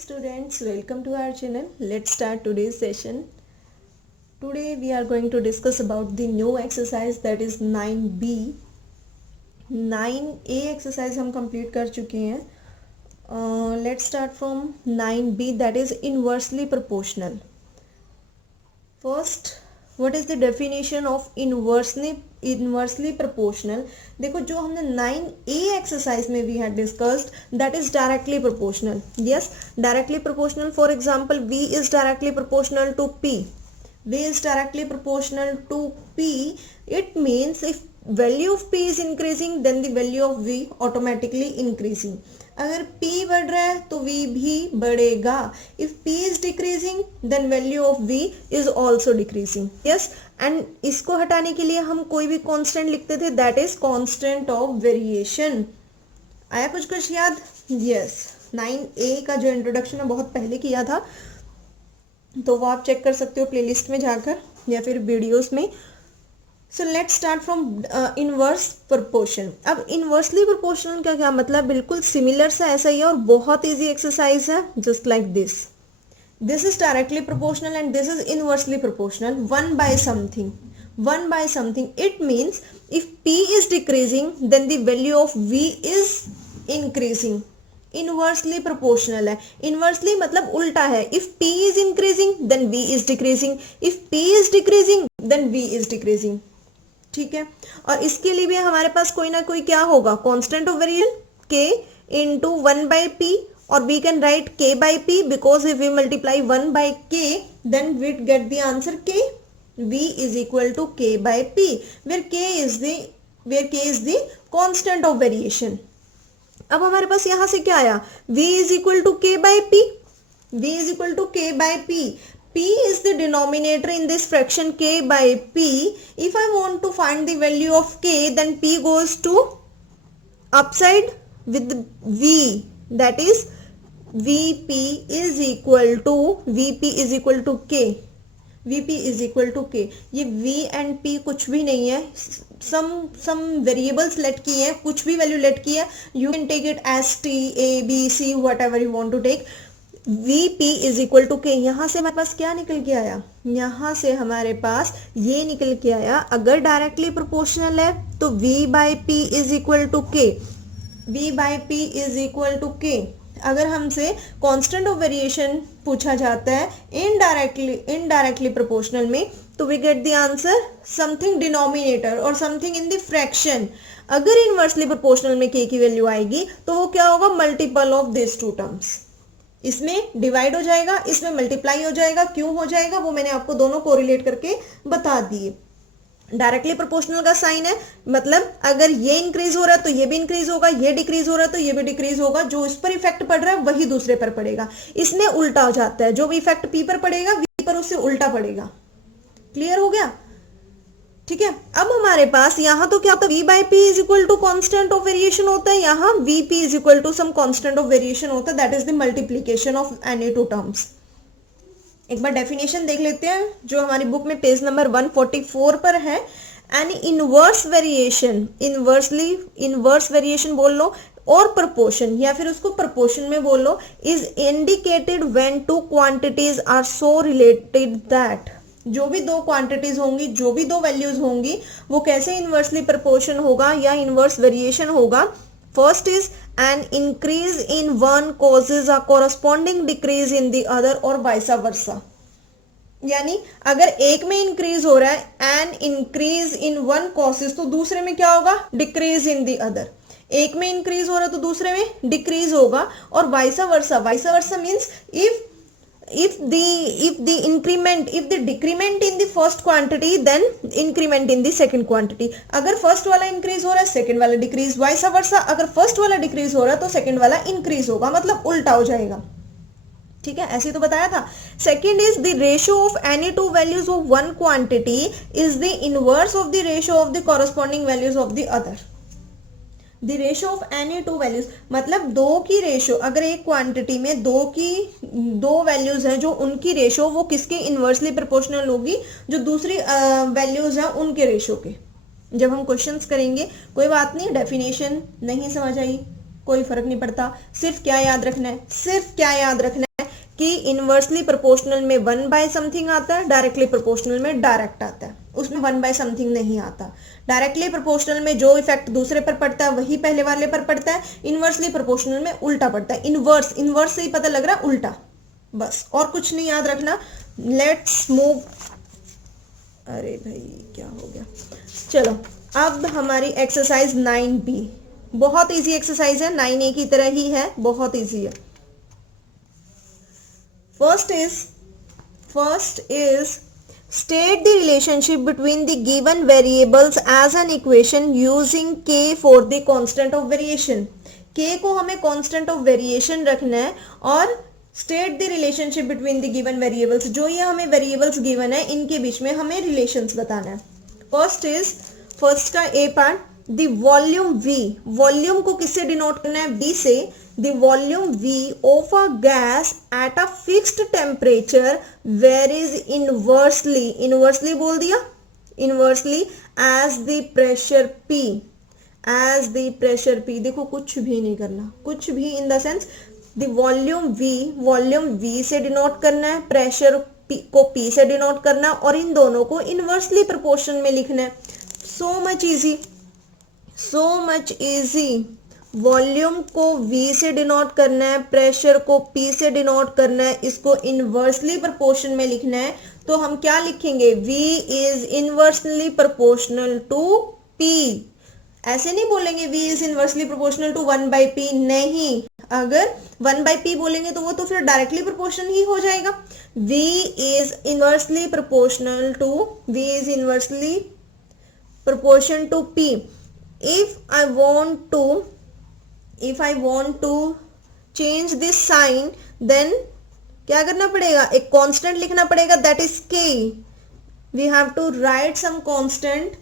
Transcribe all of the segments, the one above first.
students, welcome to our channel. Let's start today's session. Today we are going to discuss about the new exercise, that is 9b. 9a exercise हम complete कर चुके हैं. Let's start from 9b, that is inversely proportional. First, what is the definition of inversely proportional? देखो, जो हमने 9a exercise में we had discussed, that is directly proportional. Yes, directly proportional. For example, v is directly proportional to p. v is directly proportional to p. It means if value of p is increasing, then the value of v automatically increasing. अगर p बढ़ रहा है तो v भी बढ़ेगा. If p is decreasing, then value of v is also decreasing. Yes, and इसको हटाने के लिए हम कोई भी constant लिखते थे, that is constant of variation. आया कुछ याद? Yes, 9a का जो इंट्रोडक्शन है बहुत पहले किया था, तो वो आप चेक कर सकते हो प्लेलिस्ट में जाकर या फिर वीडियोस में. So let's start from inverse proportion. अब इनवर्सली प्रोपोर्शनल का क्या मतलब? बिल्कुल सिमिलर सा ऐसा ही है और बहुत इजी एक्सरसाइज है. Just like this is directly proportional and this is inversely proportional. One by something. It means if p is decreasing then the value of v is increasing. Inversely proportional है. Inversely मतलब उल्टा है. If p is increasing then v is decreasing. If p is decreasing then v is decreasing. ठीक है, और इसके लिए भी हमारे पास कोई ना कोई क्या होगा? Constant of variation k into 1 by p, और we can write k by p because if we multiply 1 by k then we get the answer k. v is equal to k by p where k is the constant of variation. अब हमारे पास यहां से क्या आया? v is equal to k by p. v is equal to k by p. p is the denominator in this fraction k by p. If I want to find the value of k, then p goes to upside with v, that is vp is equal to k. vp is equal to k. ये v and p कुछ भी नहीं है, some variables let की है, कुछ भी value let की है. You can take it as t, a, b, c, whatever you want to take. Vp is equal to k. यहाँ से हमारे पास क्या निकल के आया? यहाँ से हमारे पास ये निकल के आया, अगर डायरेक्टली प्रोपोर्शनल है तो V by P is equal to k. V by P is equal to k. अगर हमसे कांस्टेंट ऑफ वेरिएशन पूछा जाता है इनडायरेक्टली प्रोपोर्शनल में, तो we get the answer something denominator और समथिंग इन द फ्रैक्शन. अगर इनवर्सली प्रोपोर्शनल में k की वैल्यू आएगी तो वो क्या होगा? Multiple of this two terms. इसमें डिवाइड हो जाएगा, इसमें मल्टीप्लाई हो जाएगा. क्यों हो जाएगा वो मैंने आपको दोनों कोरिलेट करके बता दिए. डायरेक्टली प्रोपोर्शनल का साइन है, मतलब अगर ये इंक्रीज हो रहा है तो ये भी इंक्रीज होगा, ये डिक्रीज हो रहा है तो ये भी डिक्रीज होगा. जो इस पर इफेक्ट पड़ रहा है वही दूसरे पर पड़ेगा. इसमें उल्टा हो जाता है, जो भी इफेक्ट पी पर पड़ेगा वी पर उससे उल्टा पड़ेगा. क्लियर हो गया? ठीक है. अब हमारे पास यहाँ तो क्या होता है? v by P is equal to constant of variation होता है. यहाँ vp is equal to some constant of variation होता है, that is the multiplication of any two terms. एक बार डेफिनेशन देख लेते हैं जो हमारी बुक में पेज नंबर 144 पर है. Any inverse variation, inverse variation बोल लो और प्रोपोर्शन या फिर उसको प्रोपोर्शन में बोल लो, is indicated when two quantities are so related that. जो भी दो क्वांटिटीज होंगी, जो भी दो वैल्यूज होंगी, वो कैसे इनवर्सली प्रोपोर्शन होगा या इनवर्स वेरिएशन होगा? First is an increase in one causes a corresponding decrease in the other और वाइस वर्सा. यानी अगर एक में इंक्रीज हो रहा है an increase in one causes, तो दूसरे में क्या होगा? Decrease in the other. एक में इंक्रीज हो रहा है तो दूसरे में डिक्रीज होगा, और vice versa means if the decrement in the first quantity, then increment in the second quantity. अगर फर्स्ट वाला इंक्रीज हो रहा है सेकंड वाला डिक्रीज, वाइस वर्सा. अगर फर्स्ट वाला डिक्रीज हो रहा है तो सेकंड वाला इंक्रीज होगा, मतलब उल्टा हो जाएगा. ठीक है, ऐसे तो बताया था. Second is the ratio of any to values of one quantity is the inverse of the ratio of the corresponding values of the other. The ratio of any to values मतलब दो की रेशियो, अगर एक quantity में दो values हैं जो उनकी रेशियो वो किसके इनवर्सली प्रोपोर्शनल होगी? जो दूसरी वैल्यूज हैं उनके रेशियो के. जब हम क्वेश्चंस करेंगे, कोई बात नहीं, डेफिनेशन नहीं समझ आई कोई फर्क नहीं पड़ता. सिर्फ क्या याद रखना है? कि इनवर्सली प्रोपोर्शनल में 1 बाय समथिंग आता है, डायरेक्टली प्रोपोर्शनल में डायरेक्ट आता है, उसमें 1 बाय समथिंग नहीं आता। डायरेक्टली प्रोपोर्शनल में जो इफेक्ट दूसरे पर पड़ता है वही पहले वाले पर पड़ता है, इनवर्सली प्रोपोर्शनल में उल्टा पड़ता है। इनवर्स, इनवर्स से ही पता लग रहा है उल्टा, बस और कुछ नहीं याद रखना। लेट्स मूव, अरे भाई क्या हो गया, चलो अब हमारी एक्सरसाइज 9B, बहुत इजी एक्सरसाइज है, 9A की तरह ही है, बहुत इजी है। First is state the relationship between the given variables as an equation using k for the constant of variation। k को हमें constant of variation रखना है और state the relationship between the given variables, जो ये हमें variables given है इनके बीच में हमें relations बताना है। फर्स्ट का A part, the volume V, volume को किससे डिनोट करना है, V से। The volume V of a gas at a fixed temperature varies inversely, inversely बोल दिया, inversely as the pressure P, as the pressure P। देखो कुछ भी नहीं करना, कुछ भी in the sense the volume V, volume V से डिनोट करना है, प्रेशर को P से डिनोट करना है और इन दोनों को इनवर्सली प्रोपोर्शन में लिखना है। So much easy, so much easy. Volume को V से डिनोट करना है, प्रेशर को P से डिनोट करना है, इसको इनवर्सली प्रोपोर्शन में लिखना है, तो हम क्या लिखेंगे, V is inversely proportional to P। ऐसे नहीं बोलेंगे V is inversely proportional to 1 by P, नहीं, अगर 1 बाई P बोलेंगे तो वो तो फिर डायरेक्टली प्रोपोर्शन ही हो जाएगा। V is inversely proportional to, V is inversely proportion to P। if I want to change this sign, then क्या करना पड़ेगा, एक कांस्टेंट लिखना पड़ेगा, that is k, we have to write some constant।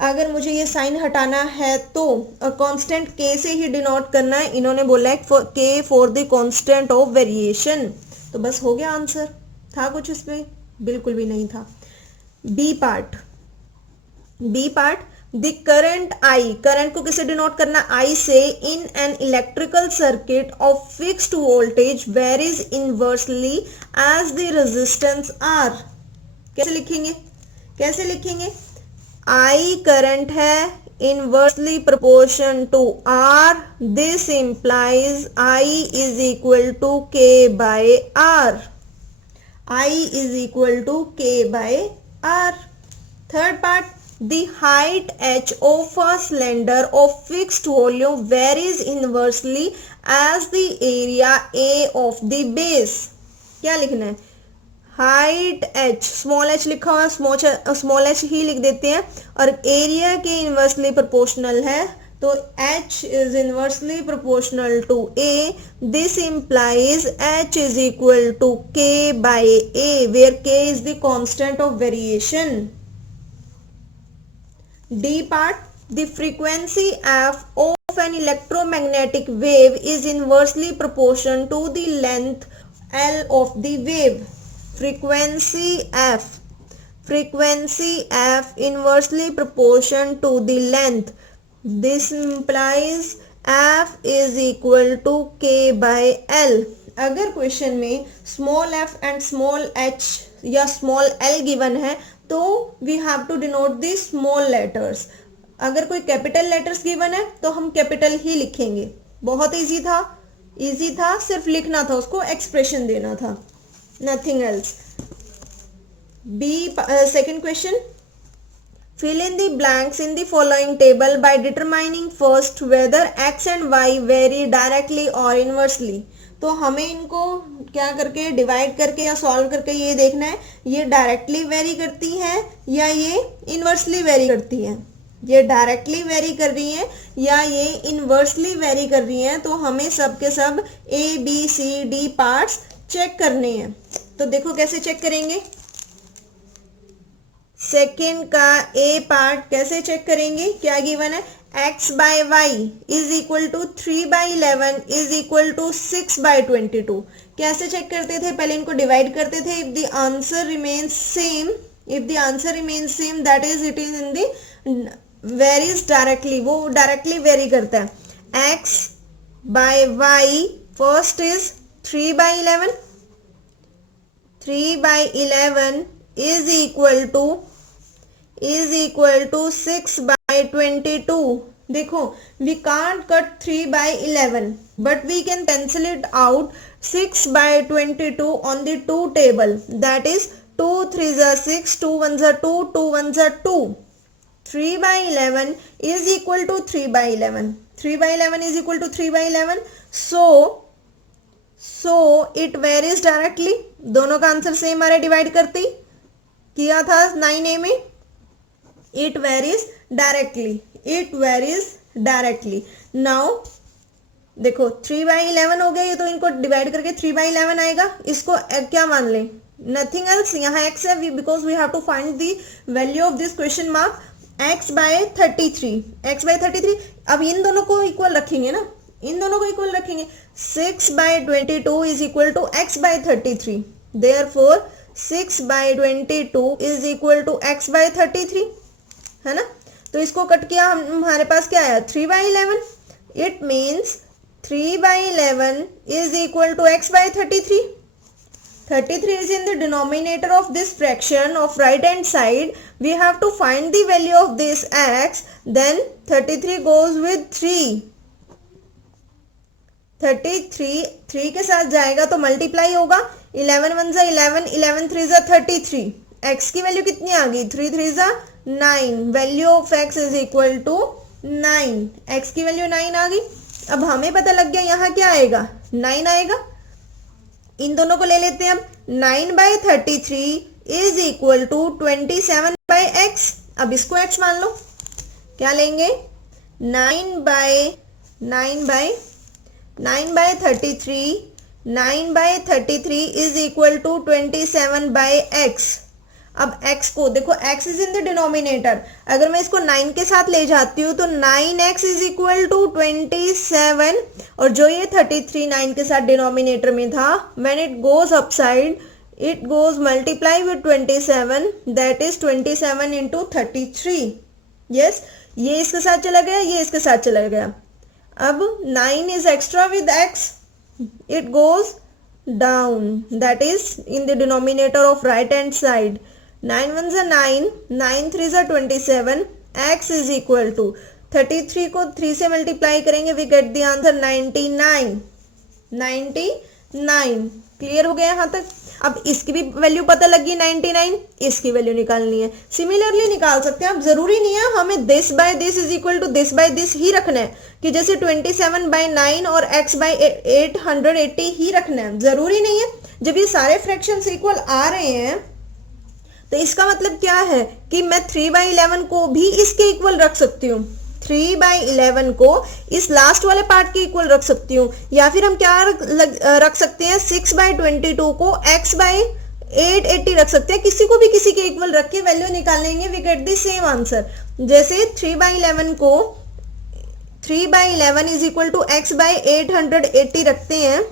अगर मुझे ये साइन हटाना है तो, और कांस्टेंट k से ही डिनोट करना है, इन्होंने बोला है k for the constant of variation, तो बस हो गया आंसर। था कुछ इसमें, बिल्कुल भी नहीं था। B part, the current I, current को किसे डिनोट करना, I से, in an electrical circuit of fixed voltage varies inversely as the resistance R। कैसे लिखेंगे, कैसे लिखेंगे, I करंट है, inversely proportion to R, this implies I is equal to K by R, I is equal to K by R। Third part, the height h of a cylinder of fixed volume varies inversely as the area A of the base। क्या लिखना है, height h, small h लिखा हुआ, small h ही लिख देते हैं, और area के इनवर्सली प्रोपोर्शनल है, तो h is inversely proportional to A, this implies h is equal to K by A, where K is the constant of variation। D part, the frequency f of an electromagnetic wave is inversely proportional to the length L of the wave। frequency f inversely proportional to the length, this implies f is equal to K by L। अगर question में small f and small h या small l given है तो we have to denote the small letters. अगर कोई capital letters given है तो हम कैपिटल ही लिखेंगे। बहुत इजी था, सिर्फ लिखना था, उसको एक्सप्रेशन देना था, nothing else. Second question, fill in the blanks in the following table by determining first whether x and y vary directly or inversely। तो हमें इनको क्या करके डिवाइड करके या सॉल्व करके ये देखना है, ये डायरेक्टली वेरी करती हैं या ये इनवर्सली वेरी करती हैं। ये डायरेक्टली वेरी कर रही हैं या ये इनवर्सली वेरी कर रही हैं, तो हमें सब के सब ABCD पार्ट्स चेक करने हैं। तो देखो कैसे चेक करेंगे, सेकेंड का A पार्ट कैसे चेक करेंगे, क्या गिवन है, x by y is equal to 3 by 11 is equal to 6 by 22। कैसे चेक करते थे, पहले इनको डिवाइड करते थे। If the answer remains same that is it is in the varies directly, वो डायरेक्टली वेरी करता है। x by y first is 3 by 11, 3/11 is equal to 6/22. देखो, we can't cut 3/11 but we can cancel it out 6/22 on the 2 table. That is 2 3s are 6, 2 1s are 2, 2 1s are 2. 3/11 is equal to 3/11. 3/11 is equal to 3/11. So it varies directly. दोनों का answer same आ रहा है divide करते ही किया था 9A में. It varies directly. Now देखो 3/11 हो गया, ये तो इनको डिवाइड करके 3/11 आएगा. इसको क्या मान लें, नथिंग एल्स. यहाँ x है because we have to find the value of this question mark. x/33. अब इन दोनों को इक्वल रखेंगे ना, इन दोनों को इक्वल रखेंगे. 6/22 is equal to x/33. Therefore 6/22 is equal to x/33 है ना. तो इसको कट किया, हमारे पास क्या आया 3/11. It means 3/11 is equal to x/33. 33 is in the denominator of this fraction of right hand side. We have to find the value of this x. Then 33 goes with 3. 33 3 के साथ जाएगा तो मल्टीप्लाई होगा. 11 1 जा 11, 11 3 जा 33. x की value कितनी आ गई, 3 3 जा 9. Value of x is equal to 9. x की वैल्यू 9 आ गई. अब हमें पता लग गया यहाँ क्या आएगा, 9 आएगा. इन दोनों को ले लेते हैं हम. 9/33 इज इक्वल टू 27/x. अब इसको x मान लो. क्या लेंगे, 9/33 इज इक्वल टू 27/x. अब x को देखो, x is in the denominator. अगर मैं इसको 9 के साथ ले जाती हूँ तो 9x इज इक्वल टू 27. और जो ये 33 9 के साथ डिनोमिनेटर में था, when it goes upside it goes multiply with 27. That is 27 into 33. Yes, ये इसके साथ चला गया, ये इसके साथ चला गया. अब 9 is extra with x. It goes down. That is in the denominator of right hand side. 9 1 are 9, 9 3 are 27. x is equal to 33 को 3 से मल्टीप्लाई करेंगे, we get the answer 99. Clear हो गया यहाँ तक. अब इसकी भी वैल्यू पता लगी 99. इसकी वैल्यू निकालनी है. सिमिलरली निकाल सकते हैं. अब जरूरी नहीं है हमें this by this is equal to this by this ही रखना है, कि जैसे 27/9 और x/880 ही रखना है. जरूरी नहीं है. जब ये सारे फ्रैक्शंस इक्वल आ रहे हैं तो इसका मतलब क्या है कि मैं 3/11 को भी इसके इक्वल रख सकती हूँ. 3/11 को इस लास्ट वाले पार्ट के इक्वल रख सकती हूँ. या फिर हम क्या रख सकते हैं, 6/22 को x/880 रख सकते हैं. किसी को भी किसी के इक्वल रख के वैल्यू निकालेंगे, we get the same answer. जैसे 3/11 को 3/11 इज इक्वल टू x/880 रखते हैं.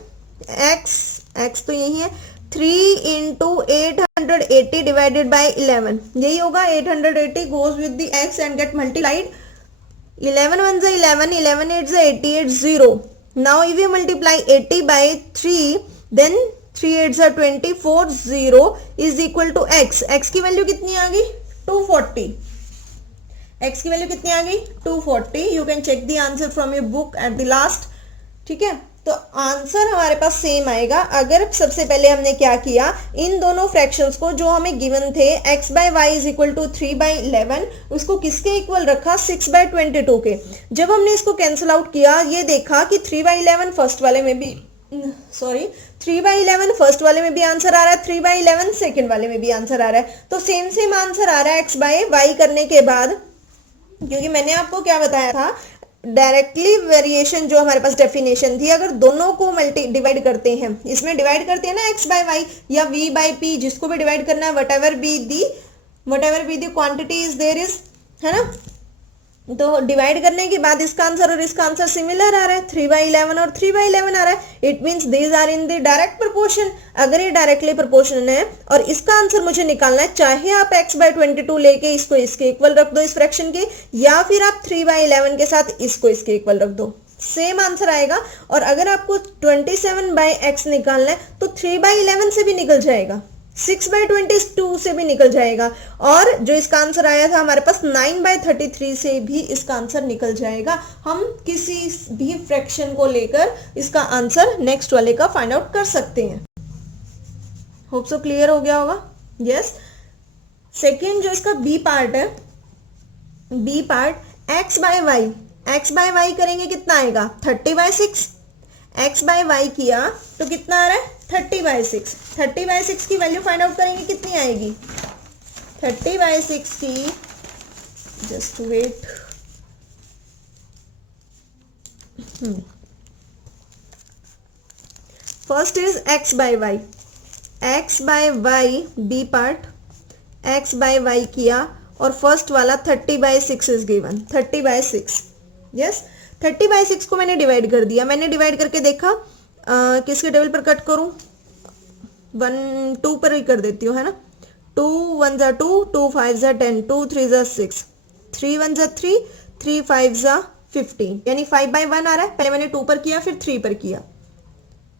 x तो यही है. 3 into 880 divided by 11. यही होगा. 880 goes with the x and get multiplied. 11 1 is 11, 11 8 is 88, 0. Now if you multiply 80 by 3, then 3 8 are 24, 0 is equal to x. x की वैल्यू कितनी आ गई, 240. x की वैल्यू कितनी आ गई, 240. You can check the answer from your book at the last. ठीक है. तो आंसर हमारे पास सेम आएगा. अगर सबसे पहले हमने क्या किया, इन दोनों फ्रैक्शंस को जो हमें गिवन थे x/y इज इक्वल टू 3/11, उसको किसके इक्वल रखा, 6/22 के. जब हमने इसको कैंसिल आउट किया, ये देखा कि 3/11 फर्स्ट वाले में भी 3/11 फर्स्ट वाले में भी आंसर आ रहा है, 3/11 सेकेंड वाले में भी आंसर आ रहा है. तो सेम आंसर आ रहा है x/y करने के बाद. क्योंकि मैंने आपको क्या बताया था, डायरेक्टली वेरिएशन जो हमारे पास डेफिनेशन थी, अगर दोनों को डिवाइड करते हैं, इसमें डिवाइड करते हैं ना x/y या v/p, जिसको भी डिवाइड करना है, whatever be the quantity is there is, है ना. तो डिवाइड करने के बाद इसका आंसर और इसका आंसर सिमिलर आ रहा है, 3/11 और 3/11 आ रहा है. It means these are in the direct proportion. अगर ये डायरेक्टली प्रोपोर्शन है और इसका आंसर मुझे निकालना है, चाहे आप x/22 लेके इसको इसके इक्वल रख दो इस फ्रैक्शन के, या फिर आप 3/11 के साथ इसको इसके इक्वल रख दो, सेम आंसर आएगा. और अगर आपको 27/x निकालना है तो 3/11 से भी निकल जाएगा. 6/22 से भी निकल जाएगा, और जो इसका आंसर आया था हमारे पास 9/33 से भी इसका आंसर निकल जाएगा। हम किसी भी फ्रैक्शन को लेकर इसका आंसर नेक्स्ट वाले का फाइंड आउट कर सकते हैं। होप सो क्लियर हो गया होगा। यस, सेकेंड जो इसका बी पार्ट है, B part x by y करेंगे कितना आएगा 30/6। x बाय वाई किया तो कितना आ रहा है 30/6। 30/6 की वैल्यू फाइंड आउट करेंगे कितनी आएगी 30/6 की, just wait, first is x by y, x by y B part, x by y किया और फर्स्ट वाला 30/6 इज गिवन, 30/6। यस, 30/6 को मैंने डिवाइड कर दिया, मैंने डिवाइड करके देखा किसके टेबल पर कट करूं, 1 2 पर ही कर देती हूँ, है ना। 2 1 जा 2, 2 5 जा 10, 2 3 जा 6, 3 1 जा 3, 3 5 जा 15, यानी 5/1 आ रहा है। पहले मैंने 2 पर किया फिर 3 पर किया,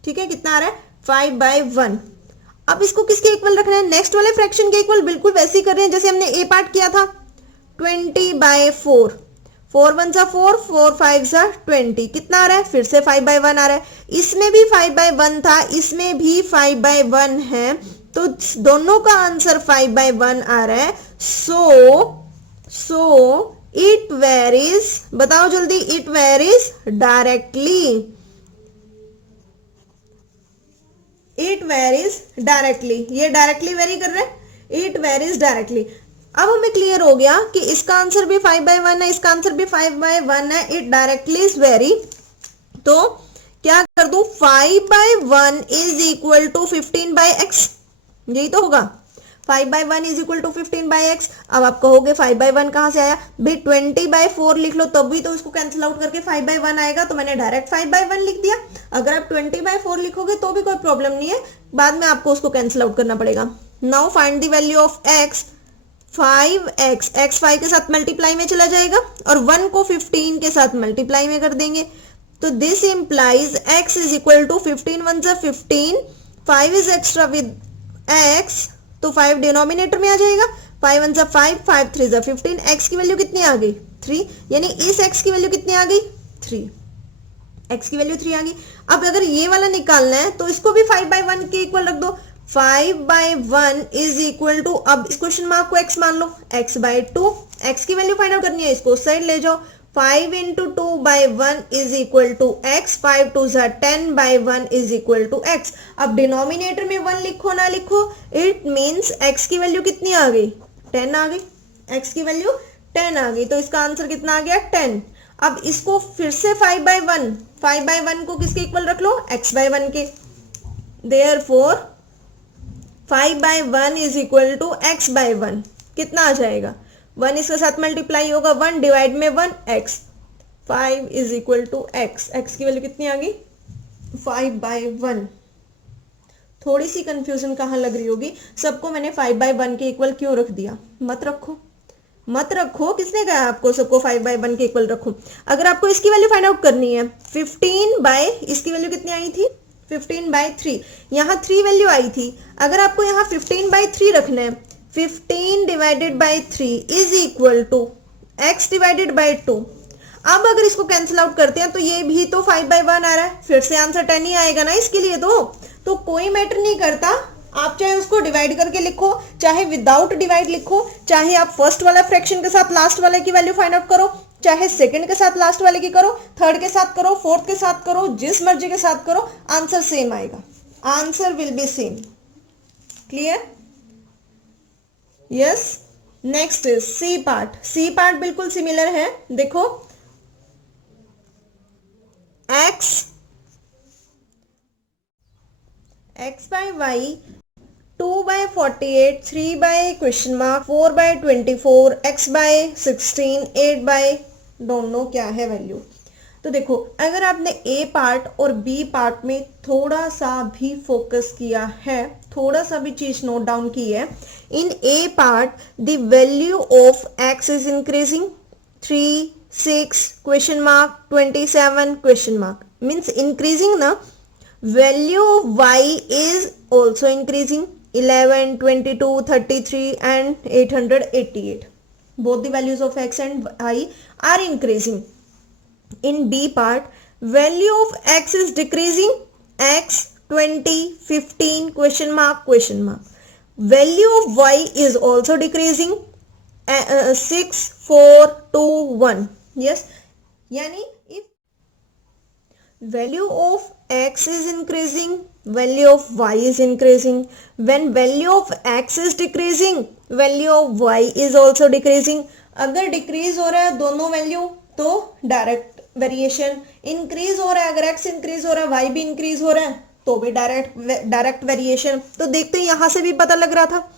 ठीक है। कितना आ रहा है 5/1। अब इसको किसके इक्वल रखना है, नेक्स्ट वाले फ्रैक्शन के इक्वल, बिल्कुल वैसे ही कर रहे हैं जैसे हमने ए पार्ट किया था। 20/4, 4 1 जा 4, 4 5 जा 20, कितना आ रहा है फिर से 5/1 आ रहा है। इसमें भी 5/1 था, इसमें भी 5/1 है, तो दोनों का आंसर 5/1 आ रहा है। सो इट वेरीज, बताओ जल्दी, it varies directly, it varies directly, ये डायरेक्टली वेरी कर रहे हैं, इट वेरीज डायरेक्टली। अब हमें क्लियर हो गया कि इसका आंसर भी 5/1 है, इसका आंसर भी 5/1 है, इट डायरेक्टली इज वेरी। तो क्या कर दूं, 5/1 इज इक्वल टू 15/x, यही तो होगा, 5/1 इज इक्वल टू 15/x। अब आप कहोगे 5/1 कहां से आया भाई, 20/4 लिख लो तब भी तो इसको कैंसिल आउट करके 5/1 आएगा, तो मैंने डायरेक्ट 5/1 लिख दिया। अगर आप 20/4 लिखोगे तो भी कोई प्रॉब्लम नहीं है, बाद में आपको उसको कैंसिल आउट करना पड़ेगा। Now find the value of x, 5x, x 5 के साथ मल्टीप्लाई में चला जाएगा और 1 को 15 के साथ मल्टीप्लाई में कर देंगे, तो this implies x is equal to 15 1 जा 15, 5 इज एक्स्ट्रा विद x, तो 5 डिनोमिनेटर में आ जाएगा, 5 1 जा 5, 5 3 जा 15, x की वैल्यू कितनी आ गई 3, यानी इस x की वैल्यू कितनी आ गई 3, x की वैल्यू 3 आ गई। अब अगर ये वाला निकालना है तो इसको भी 5/1 के इक्वल रख दो, 5/1 इज इक्वल टू, अब इस क्वेश्चन मार्क को x मान लो, x/2, x की वैल्यू फाइंड आउट करनी है, इसको उस साइड ले जाओ, 5 into 2/1 is equal to x, 5 2 जा 10/1 इज इक्वल टू x। अब डिनोमिनेटर में 1 लिखो ना लिखो, इट मीन्स x की वैल्यू कितनी आ गई 10 आ गई, x की वैल्यू 10 आ गई, तो इसका आंसर कितना आ गया 10। अब इसको फिर से 5/1, 5/1 को किसके इक्वल रख लो, x/1 के, therefore 5/1 is equal to x/1, कितना आ जाएगा 1 इसके साथ मल्टीप्लाई होगा, 1 डिवाइड में 1 x, 5 is equal to x, x की वैल्यू कितनी आ गई 5/1। थोड़ी सी कंफ्यूजन कहाँ लग रही होगी, सबको मैंने 5/1 के इक्वल क्यों रख दिया, मत रखो मत रखो, किसने कहा आपको सबको 5/1 के इक्वल रखो। अगर आपको इसकी वैल्यू फाइंड आउट करनी है, 15 इसकी वैल्यू कितनी आई थी 15/3, यहाँ 3 वैल्यू आई थी, अगर आपको यहाँ 15/3 रखना है, 15 divided by 3 is equal to x divided by 2। अब अगर इसको कैंसिल आउट करते हैं तो ये भी तो 5/1 आ रहा है, फिर से आंसर 10 ही आएगा ना इसके लिए, तो कोई मैटर नहीं करता, आप चाहे उसको डिवाइड करके लिखो, चाहे विदाउट डिवाइड लिखो, चाहे आप फर्स्ट वाला फ्रैक्शन के साथ लास्ट वाले की वैल्यू फाइंड आउट करो, चाहे सेकंड के साथ लास्ट वाले की करो, थर्ड के साथ करो, फोर्थ के साथ करो, जिस मर्जी के साथ करो, आंसर सेम आएगा, answer will be same. Clear? Yes. Next is C part, C part बिल्कुल सिमिलर है, देखो x by y, 2/48, 3/, 4/24, x/16, 8/, don't know क्या है वैल्यू। तो देखो अगर आपने ए पार्ट और बी पार्ट में थोड़ा सा भी फोकस किया है, थोड़ा सा भी चीज नोट डाउन की है, in a part the value of x is increasing, 3 6 question mark 27 question mark means increasing ना, value of y is also increasing, 11, 22, 33 and 888. Both the values of x and y are increasing. In B part, value of x is decreasing. X 20, 15 question mark question mark. Value of y is also decreasing. 6, 4, 2, 1. Yes, yani if value of x is increasing, value of y is increasing. When value of x is decreasing, value of y is also decreasing. अगर decrease हो रहा है दोनों value तो direct variation, increase हो रहा है अगर x इंक्रीज हो रहा है y भी इंक्रीज हो रहा है तो भी डायरेक्ट वेरिएशन. तो देखते हैं यहां से भी पता लग रहा था.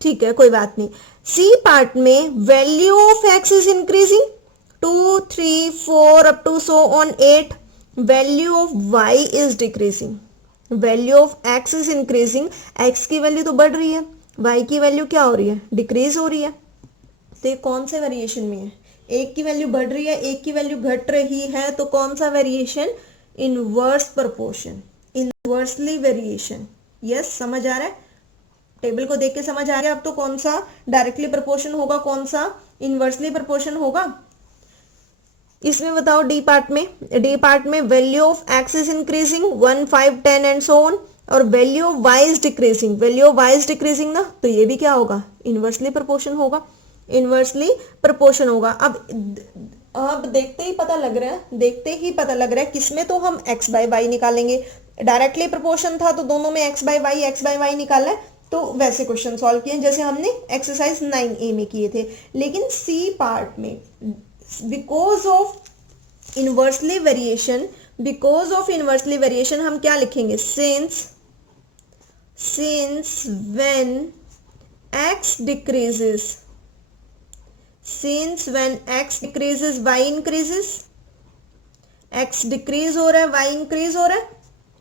ठीक है, कोई बात नहीं. सी पार्ट में value of x is increasing 2, 3, 4 up to so on 8. Value of y is decreasing. Value of x is increasing. x की वैल्यू तो बढ़ रही है, y की वैल्यू क्या हो रही है, डिक्रीज हो रही है. तो ये कौन से वेरिएशन में है, एक की वैल्यू बढ़ रही है एक की वैल्यू घट रही है, तो कौन सा variation, inverse proportion, inversely variation. Yes, समझ आ रहा है, टेबल को देख के समझ आ रहा है अब तो कौन सा डायरेक्टली प्रोपोर्शन होगा कौन सा इनवर्सली प्रोपोर्शन होगा. इसमें बताओ डी पार्ट में value of x is increasing 1, 5, 10 and so on, और value of y is decreasing. Value of y is decreasing ना, तो ये भी क्या होगा, इनवर्सली प्रोपोर्शन होगा. इनवर्सली प्रोपोर्शन होगा. अब देखते ही पता लग रहा है किसमें तो हम x बाय y निकालेंगे. डायरेक्टली प्रोपोर्शन था तो दोनों में x बाय y निकाला है, तो वैसे क्वेश्चन सॉल्व किए जैसे हमने एक्सरसाइज 9A में किए थे. लेकिन सी पार्ट में बिकॉज ऑफ इनवर्सली वेरिएशन हम क्या लिखेंगे, since when x decreases y increases. x decrease हो रहा है y इंक्रीज हो रहा है,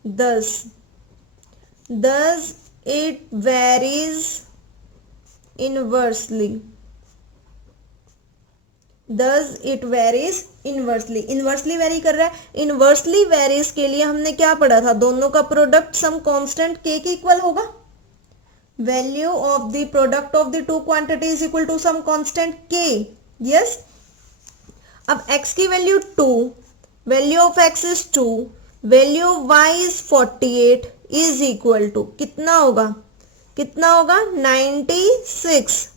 thus it varies inversely. Inversely very कर रहा है. इनवर्सली वेरीज के लिए हमने क्या पढ़ा था, दोनों का प्रोडक्ट सम कांस्टेंट k के इक्वल होगा. Value of the product of the two quantity is equal to some constant k. Yes, अब x की value 2, value of x is 2, value of y is 48 is equal to कितना होगा 96.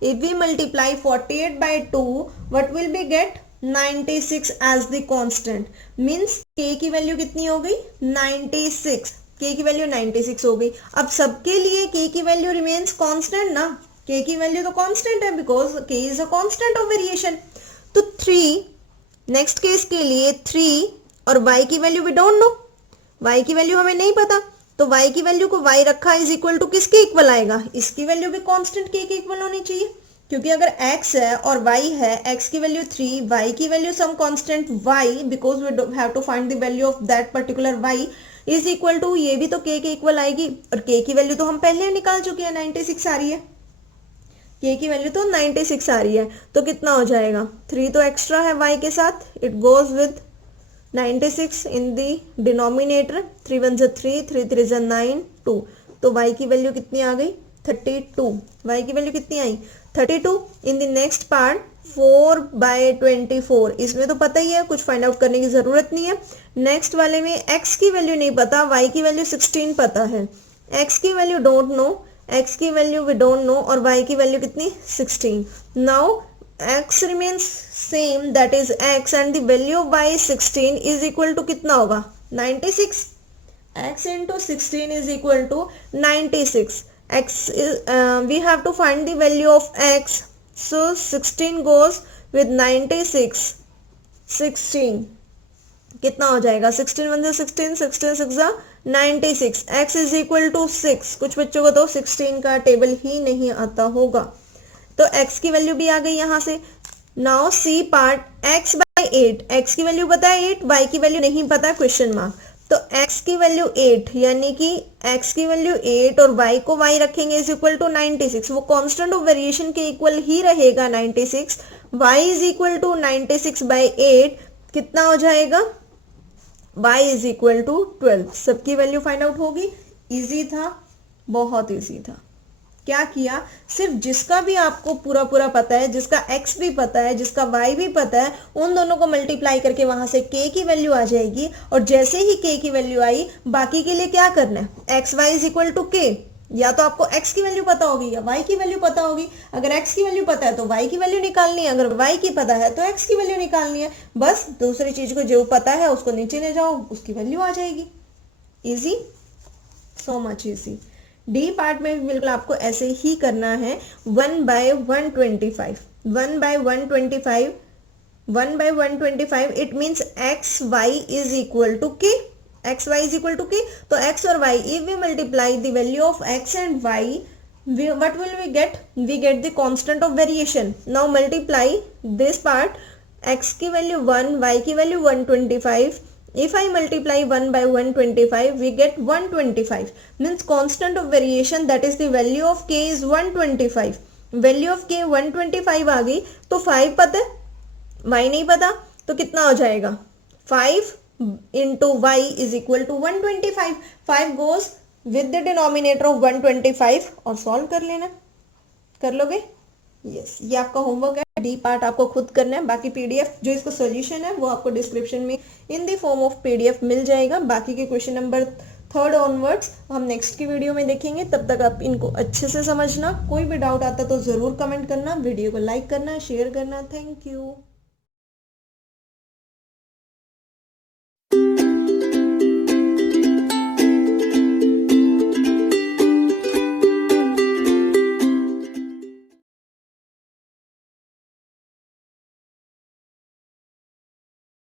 If we multiply 48 by 2, what will we get, 96 as the constant. Means k की value कितनी हो गई, 96. k की value 96 हो गई. अब सबके लिए k की वैल्यू रिमेन्स कांस्टेंट ना, k की वैल्यू तो कांस्टेंट है because k is a constant of variation. तो 3, नेक्स्ट केस के लिए 3 और y की value we don't know, y की वैल्यू हमें नहीं पता, तो y की वैल्यू को y रखा इज इक्वल टू किसके इक्वल आएगा, इसकी वैल्यू भी कांस्टेंट k के इक्वल होनी चाहिए. क्योंकि अगर x है और y है, x की वैल्यू 3, y की value some constant y, because we have to find the value of that particular y is equal to, ये भी तो k के इक्वल आएगी, और k की वैल्यू तो हम पहले निकाल चुके हैं, 96 आ रही है. k की वैल्यू तो 96 आ रही है, तो कितना हो जाएगा, 3 तो एक्स्ट्रा है y के साथ, it goes with 96 in the denominator. 3 1 3, 3 3 9, 2. तो y की वैल्यू कितनी आ गई, 32. y की वैल्यू कितनी आई, 32. In the next part 4 by 24, इसमें तो पता ही है, कुछ फाइंड आउट करने की जरूरत नहीं है. नेक्स्ट वाले में x की वैल्यू नहीं पता, y की वैल्यू 16 पता है, x की वैल्यू डोंट नो, x की वैल्यू वी डोंट नो, और y की वैल्यू कितनी 16. Now x remains same, that is x, and the value of y is 16 is equal to कितना होगा, 96. x into 16 is equal to 96. x is we have to find the value of x, so 16 goes with 96. 16 कितना हो जाएगा, 16 1 16, 16 6 96. x is equal to 6. कुछ बच्चों को तो 16 का टेबल ही नहीं आता होगा, तो x की वैल्यू भी आ गई यहाँ से. Now C part, x by 8, x की वैल्यू पता है 8, y की वैल्यू नहीं पता, क्वेश्चन मार्क. तो x की वैल्यू 8, यानी कि x की वैल्यू 8 और y को y रखेंगे इज इक्वल टू 96. वो कांस्टेंट ऑफ वेरिएशन के इक्वल ही रहेगा 96. y is equal to 96 by 8 कितना हो जाएगा, y इज इक्वल टू 12. सबकी वैल्यू फाइंड आउट होगी, इजी था. बहुत इजी था। क्या किया, सिर्फ जिसका भी आपको पूरा पूरा पता है, जिसका x भी पता है, जिसका y भी पता है, उन दोनों को मल्टीप्लाई करके वहां से k की वैल्यू आ जाएगी, और जैसे ही k की वैल्यू आई बाकी के लिए क्या करना है, x y is equal to k। या तो आपको x की वैल्यू पता होगी या y की वैल्यू पता होगी। अगर x की वैल्यू पता है तो y की वैल्यू निकालनी है, अगर y की पता है तो x की वैल्यू निकालनी है। बस दूसरी चीज को जो पता है उसको नीचे ले जाओ, उसकी वैल्यू आ जाएगी। Easy, so much easy. D part में बिल्कुल आपको ऐसे ही करना है। 1/125, 1/125, 1/125 it means x y is equal to k, x y is equal to k। तो x और y, if we multiply the value of x and y, what will we get? We get the constant of variation. Now multiply this part, x की value 1, y की value 125. If I multiply 1/125, we get 125. Means constant of variation, that is the value of k is 125. Value of k 125 आ गई, तो 5 पता है, y नहीं पता, तो कितना हो जाएगा, 5 into y is equal to 125. 5 goes with the denominator of 125 और सॉल्व कर लेना। कर लोगे? यस, ये आपका होमवर्क है। डी पार्ट आपको खुद करना है। बाकी पीडीएफ जो इसका सॉल्यूशन है वो आपको डिस्क्रिप्शन में in the form of PDF मिल जाएगा। बाकी के क्वेश्चन नंबर 3 ऑनवर्ड्स हम नेक्स्ट की वीडियो में देखेंगे। तब तक आप इनको अच्छे से समझना। कोई भी डाउट आता तो ज़रूर कमेंट करना, वीडियो को लाइक करना, शेयर करना। Thank you.